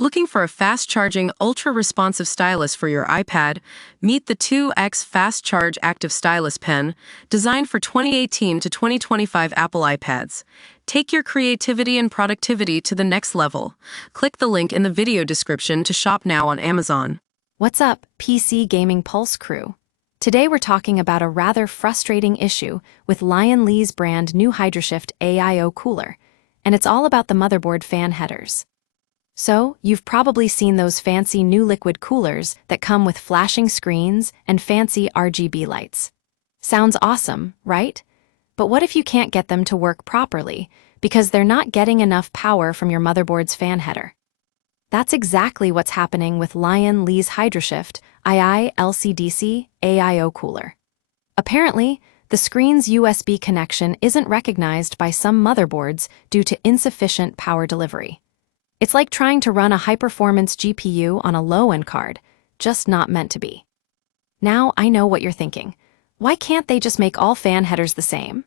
Looking for a fast-charging, ultra-responsive stylus for your iPad? Meet the 2X Fast Charge Active Stylus Pen, designed for 2018 to 2025 Apple iPads. Take your creativity and productivity to the next level. Click the link in the video description to shop now on Amazon. What's up, PC Gaming Pulse crew? Today we're talking about a rather frustrating issue with Lian Li's brand new Hydroshift AIO cooler, and it's all about the motherboard fan headers. So, you've probably seen those fancy new liquid coolers that come with flashing screens and fancy RGB lights. Sounds awesome, right? But what if you can't get them to work properly because they're not getting enough power from your motherboard's fan header? That's exactly what's happening with Lian Li's Hydroshift II LCDC AIO cooler. Apparently, the screen's USB connection isn't recognized by some motherboards due to insufficient power delivery. It's like trying to run a high-performance GPU on a low-end card, just not meant to be. Now I know what you're thinking. Why can't they just make all fan headers the same?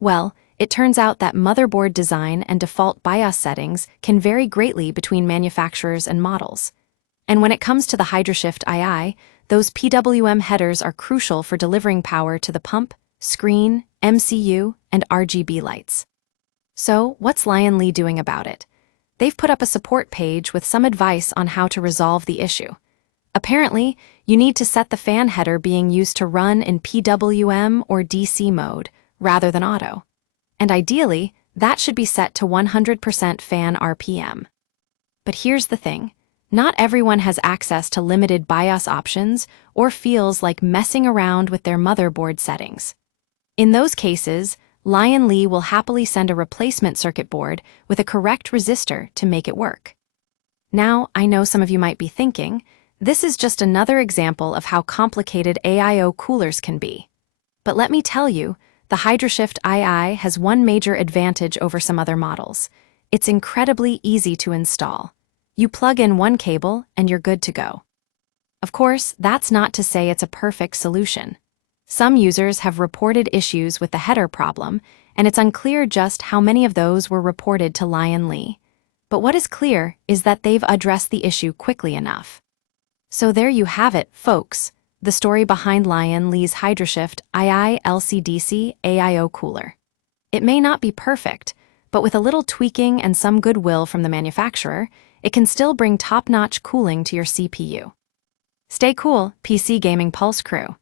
Well, it turns out that motherboard design and default BIOS settings can vary greatly between manufacturers and models. And when it comes to the Hydroshift II, those PWM headers are crucial for delivering power to the pump, screen, MCU, and RGB lights. So, what's Lian Li doing about it? They've put up a support page with some advice on how to resolve the issue. Apparently, you need to set the fan header being used to run in PWM or DC mode, rather than auto. And ideally, that should be set to 100% fan RPM. But here's the thing. Not everyone has access to limited BIOS options or feels like messing around with their motherboard settings. In those cases, Lian Li will happily send a replacement circuit board with a correct resistor to make it work. Now, I know some of you might be thinking, this is just another example of how complicated AIO coolers can be. But let me tell you, the Hydroshift II has one major advantage over some other models. It's incredibly easy to install. You plug in one cable and you're good to go. Of course, that's not to say it's a perfect solution. Some users have reported issues with the header problem, and it's unclear just how many of those were reported to Lian Li. But what is clear is that they've addressed the issue quickly enough. So there you have it, folks, the story behind Lian Li's Hydroshift II LCDC AIO cooler. It may not be perfect, but with a little tweaking and some goodwill from the manufacturer, it can still bring top-notch cooling to your CPU. Stay cool, PC Gaming Pulse crew.